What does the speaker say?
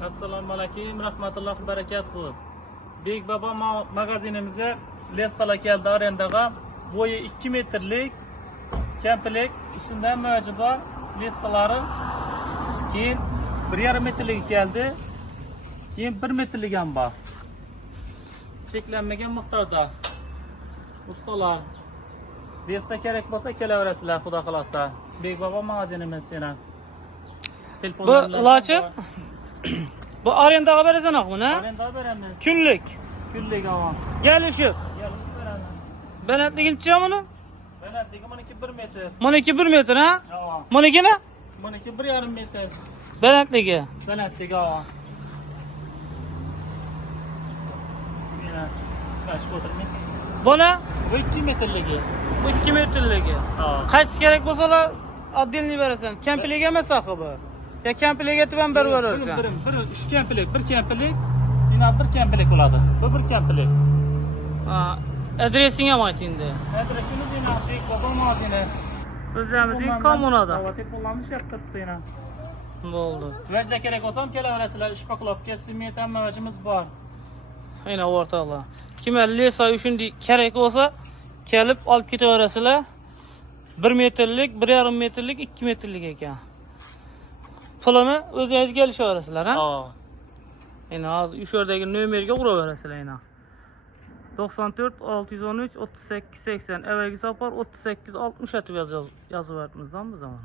Assalomu alaykum, rahmatullohi barakatuh. Bek Baba magazinimizga lessalar keldi arendaga. Boyu 2 metrlik kemplik, üstünde mevcut var lessaları. Keyin 1,5 metrlik geldi. Keyin 1 metrlik ham bor. Cheklanmagan miqdorda. Ustalar lessa kerak bo'lsa kelaverasizlar, xudo xolasa. Bek Baba magazinimiz yana. Bu laçı bu arendaga berasan buni? Arendaga beramiz. Kunlik. Kunlik avam. Gelişib. Gelib beramiz. Balandligincha buni? Balandligi buniki 1 metr. Buniki 1 metr ha? Avam. Buniki ne? Buniki 1,5 metr. Balandligi. Balandligi avam. Yana slash o'tirmaydi. Bu ne? Bu 2 metrligi. Bu 2 metrligi. Ha. Qaysi kerak bo'lsalar отдельный berasan. Kemplik emas axı bu. Ya kemplik etib ham berib berasan. Bir 3 kemplik, 1 kemplik. Yana 1 kemplik bo'ladi. Bu 1 kemplik. Ha, adresing ham ayt endi. Adresimiz yana Bek Baba magazini. O'zimizning kommunada. Qo'llanmış yaptırdı yana. Bo'ldi. Vajda kerak olsam kelaverasizlar, ishpaqlobga sement hammajimiz bor. Ayna o'rtoqlar. Kimlar lesa uchun kerak bo'lsa, kelib olib ketaverasizlar. 1 metrlik, 1,5 metrlik, 2 metrlik ekan. Pulini o'zingiz kelishaverasizlar, ha? Ha. Ayna hozir o'sha yerdagi nomerga uraverasizlar ayna. 94 613 38 80 evvelgi safar 38 60 atib yozib yordimizdan bu zaman.